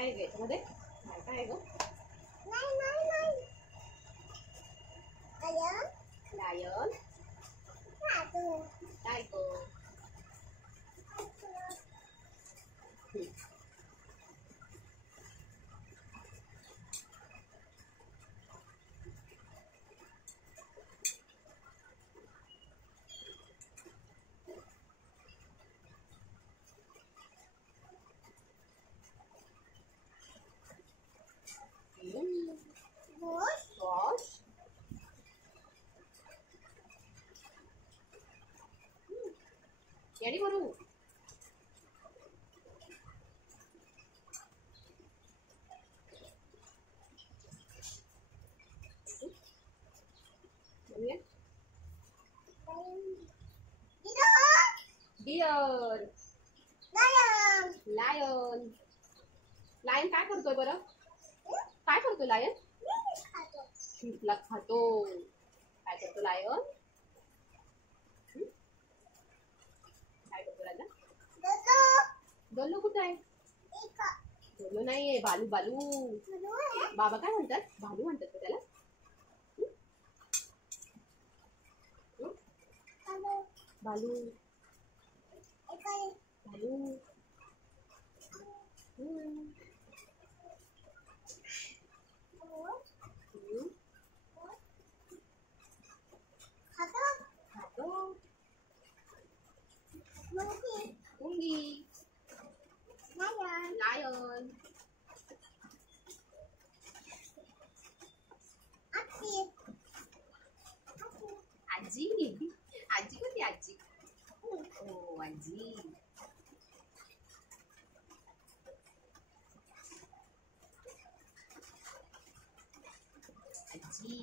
काय ग याच्यामध्ये? काय ग? लायन. काय ग? Horse. यानी करू. डियर. लायन. लायन काय करतोय बरं? काय करतोय लायन? शीपला खातो. काय करतो लायन? काय करतो राजा? डोलू कुठे आहे? डोलू नाहीये. बालू. बालू. बाबा काय म्हणतात? बालू म्हणतात का त्याला? बालू. बालू. मुंगी. लायन. आजी. आजी कोणती आजी? ओ आजी. आजी.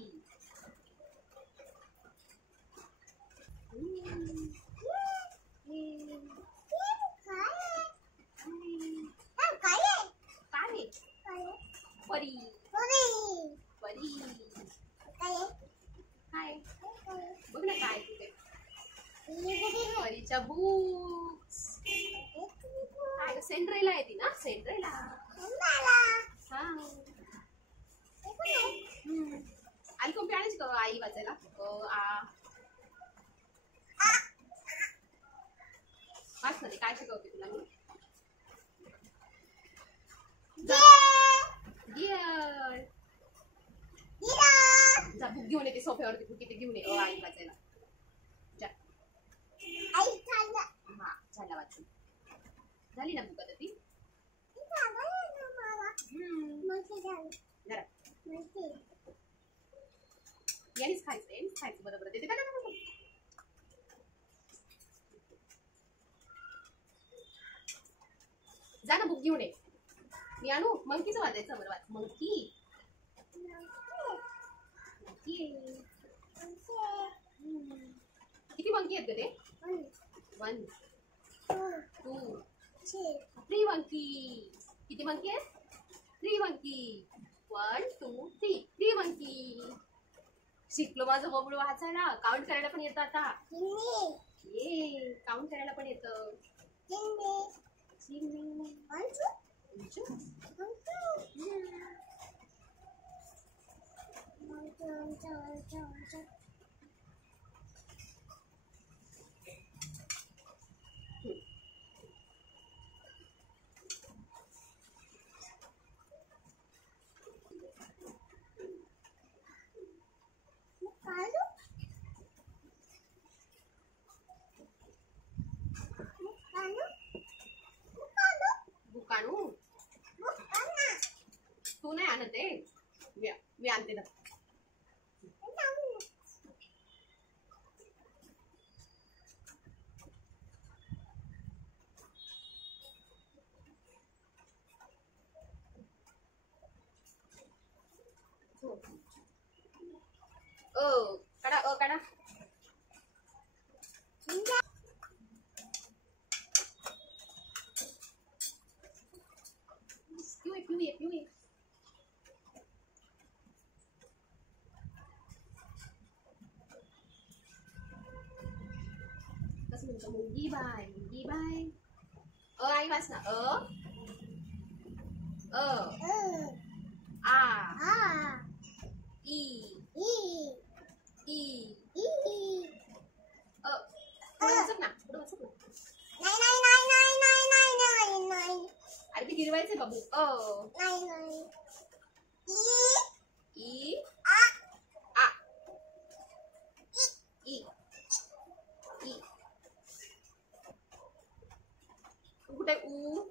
परी. परी. काय बघ ना काय तिथे परीच्या बुक्स. काय सेंड्रेला येते ना? सेंड्रेला. हा. आणि कोणती आणायची का आई वाचायला? वाच मध्ये काय शिकवते तुला मी? डियर. जा बुक घेऊन येते सोफ्यावरती. बुक इथे घेऊन ये आई वाचायला. जा. हा झाला वाचून. झाली ना बुक आता ती? जरा यानेच खायचं. यानेच खायचं. बरोबर देते का? जा ना बुक घेऊन ये. मी आणू? मंकीचं वाचायचं. बरं वाच. मंकी. किती मंकी आहेत ते? 1 2 3 मंकी. किती मंकी आहेत? 3 मंकी. 1 2 3 मंकी. शिकलो माझं बबडू वाचायला. काउंट करायला पण येतं आता. ये काउंट करायला पण येतं. बुकाणू. तू नाही आणत आहे. मी आणते ना. काढा. काढा. पिऊ. कसं म्हणतो? मुंगी बाय. मुंगी बाय. आई वाच ना. आ ई पुढे उचल ना, पुढे उचल ना. अरे ते गिरवायचे बाबू. ई आ ई ई कुठे ऊ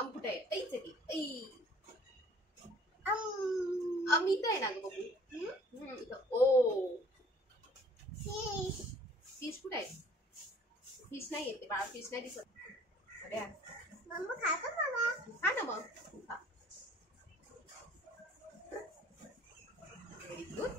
अम कुठे आहे? ऐच की ऐ अम इथं आहे ना ग बघू. इथं ओ फिश कुठे आहे? फिश नाही येते बाळा, फिश नाही दिसत. अरे खा ना मग. Very good.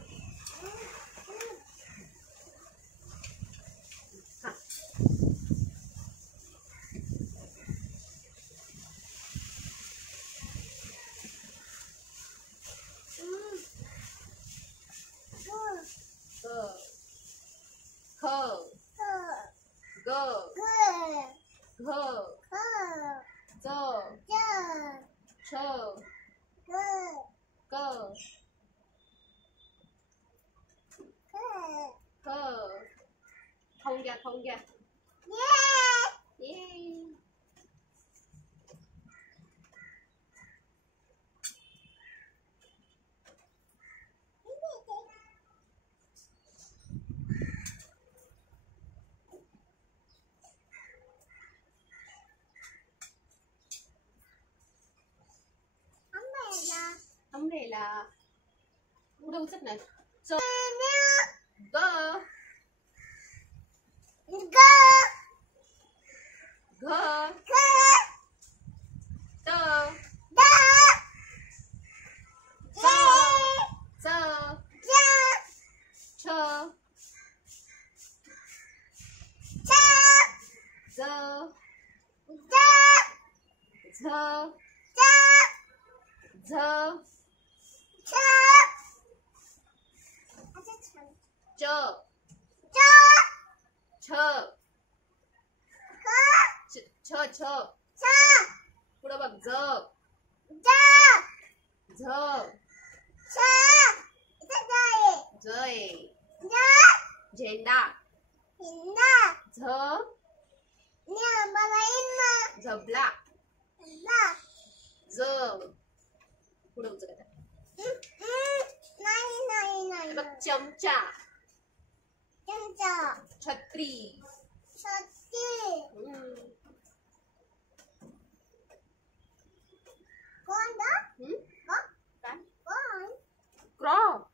खाऊन घ्या, खाऊन घ्या. अम्ब्रेला पुढे उचल ना. ग पुढे बघ. जय झेंडा. झबला. पुढे उचल. चमचा. छत्री. क्रॉप.